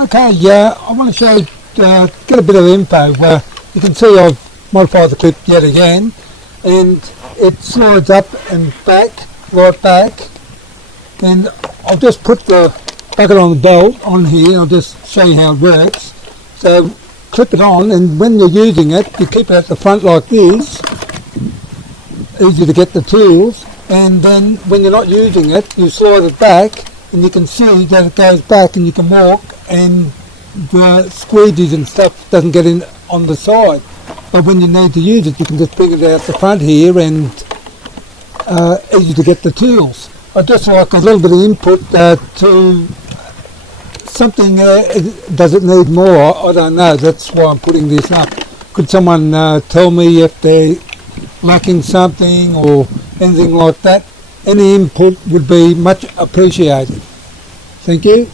Okay, yeah, I want to show, get a bit of info. You can see I've modified the clip yet again, and it slides up and back, right back. Then I'll just put the bucket on the belt on here. I'll just show you how it works. So clip it on, and when you're using it, you keep it at the front like this. Easy to get the tools. And then when you're not using it, you slide it back, and you can see that it goes back, and you can walk, and the squeegees and stuff doesn't get in on the side. But when you need to use it, you can just bring it out the front here, and easy to get the tools. I'd just like a little bit of input to something. Does it need more? I don't know. That's why I'm putting this up. Could someone tell me if they're lacking something or anything like that? Any input would be much appreciated. Thank you.